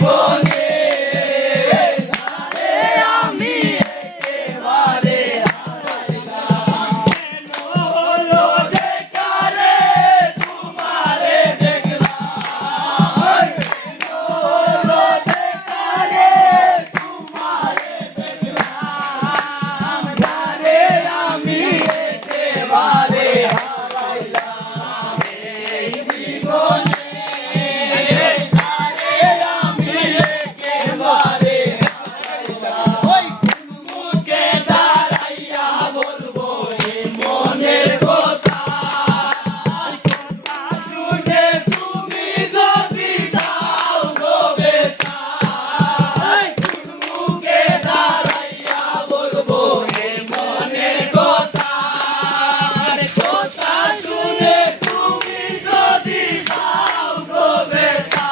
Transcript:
জীবনে আমি একেবারে হারাইলাম। কেন হলো বেকারে তোমারে দেখলাম, কেন হলো বেকারে তোমারে দেখলাম, যারে আমি একেবারে হারাইলাম এই জীবনে, যারে আমি একেবারে হারাইলাম। ওই মুখে দাঁড়াইয়া বলবো এই মনের কথা, কথা শুনে তুমি যদি দাও গো ব্যথা। মুখে দাঁড়াইয়া বলবো এই মনের কথা, কথা শুনে তুমি যদি দাও গো ব্যথা।